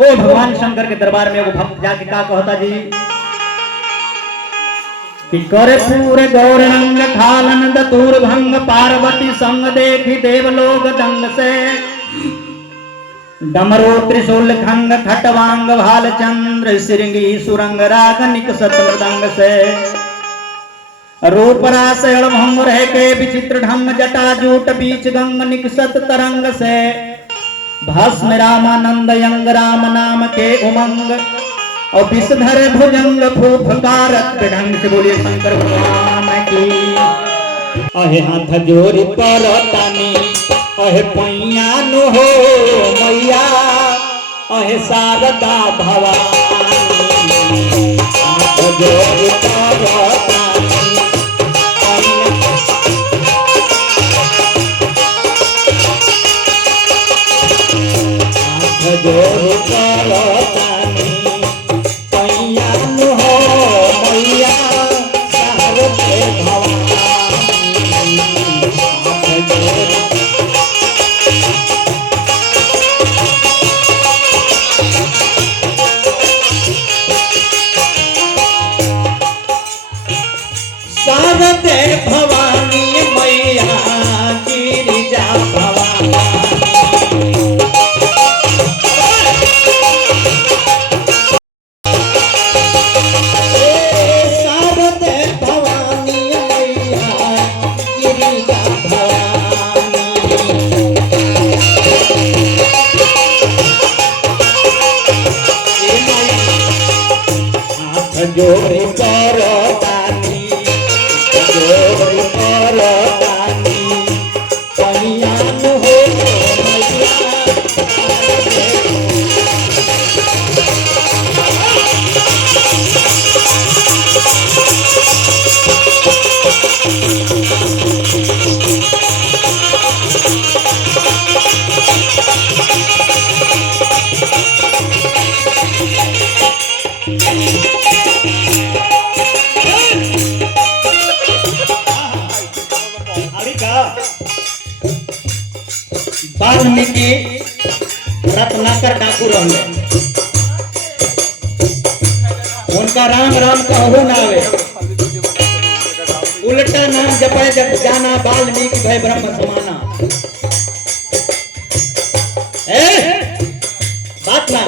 वो भगवान शंकर के दरबार में वो भक्त जाके का कहता जी कि करे पूरे गौर रंग खालन दतूर भंग पार्वती संग देखी देवलोक दंग से डमरू त्रिशूल खंग खटवांग भाल चंद्र सिरंगी सुरंग राग निकसत मृदंग से रूप रास भंग रह के विचित्र ढंग जटा जूट बीच गंग निकसत तरंग से भस्म रामानंद यंग राम नाम के उमंग और विषधर भुजंग फूफकारत ढंग से बोलिए शंकर भगवान की। अहे हाथ जोड़ी परतानी अहे पैया नु हो मैया अहे शारदा भवानी हाथ जोड़ी परतानी हाथ जोड़ी परतानी पैया नु हो मैया शारदा भवानी हाथ जोड़ी शारदे भवानी मैया गिरिजा भवानी शारदे भवानी मैया गिरिजा भवानी हाथ जोड़ी करतानी जोड़ी परतानी पैया नु हो मैया वाल्मीकि रत्नाकर डाकू रहे उनका राम राम कहू ना आवे उल्टा नाम जपे जब जाना वाल्मीकि भय ब्रह्म समाना। बात ना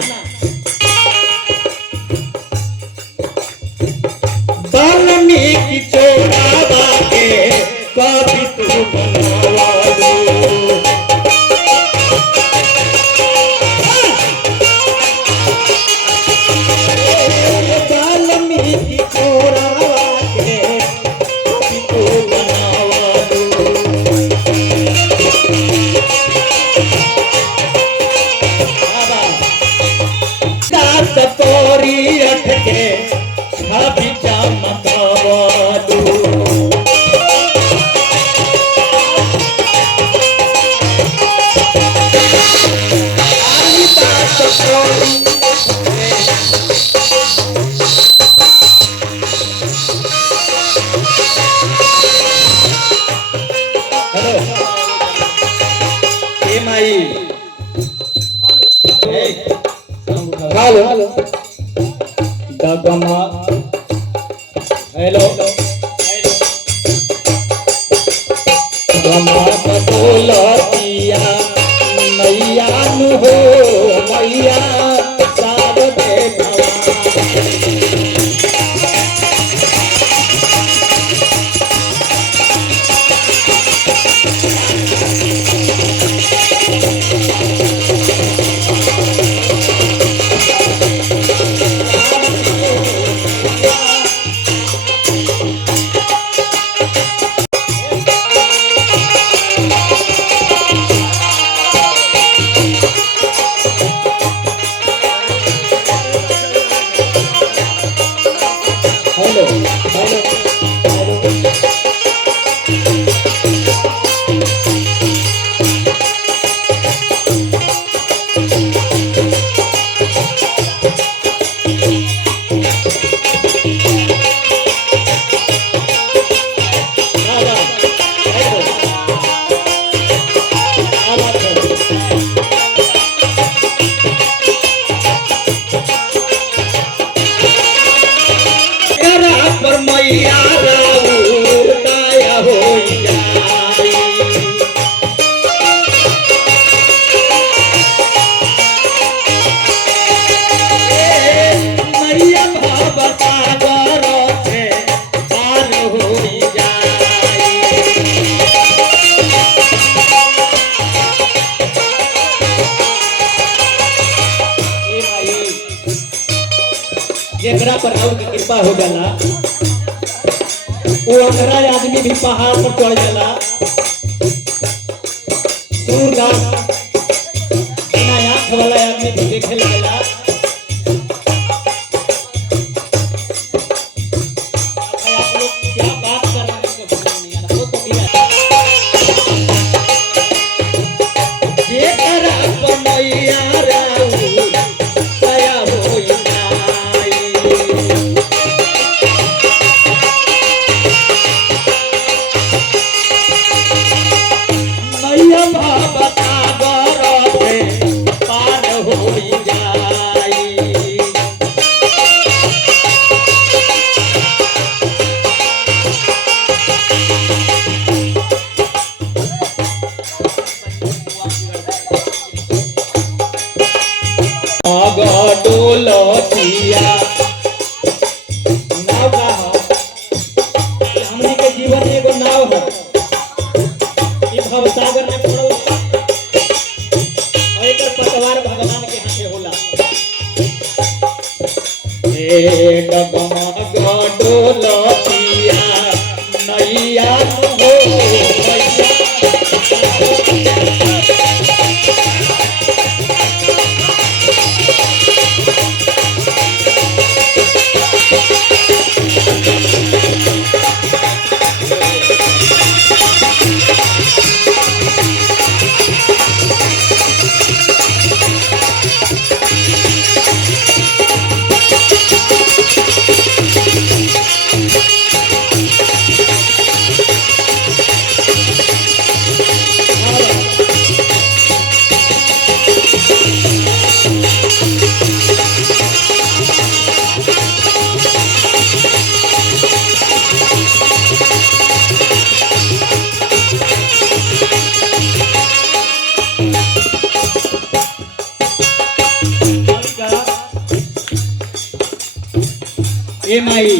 वाल्मीकि चोरावा के कभी तू बनवा दो तोरी अठ के छवि चमकवालू हेलो दगमा हेलो गमा बोलतिया मैया नु हो मैया शारदे भवानी मैया राउर दया हो जाई। मैया भव सागर से पार हो जाई। जेकरा पर राउर की कृपा हो जाला वो अंधरा आदमी भी पहाड़ पर चढ़ जाला। सूरदास बिना आँख वाला आदमी भी देखे लगेला। आप लोग क्या बात कर रहे हैं मुझे समझ नहीं आ रहा। वो तो जेकरा पर मैया राउर दया हो जाई। मैया भव सागर से पार हो जाई। डोलतिया नाव का हो हमनी के जीवन में एगो नाव हो ई भव सागर में पड़ल और एकर पतवार भगवान के हाथे होला। ए डगमग डोलतिया नैया हो मैया। ए माई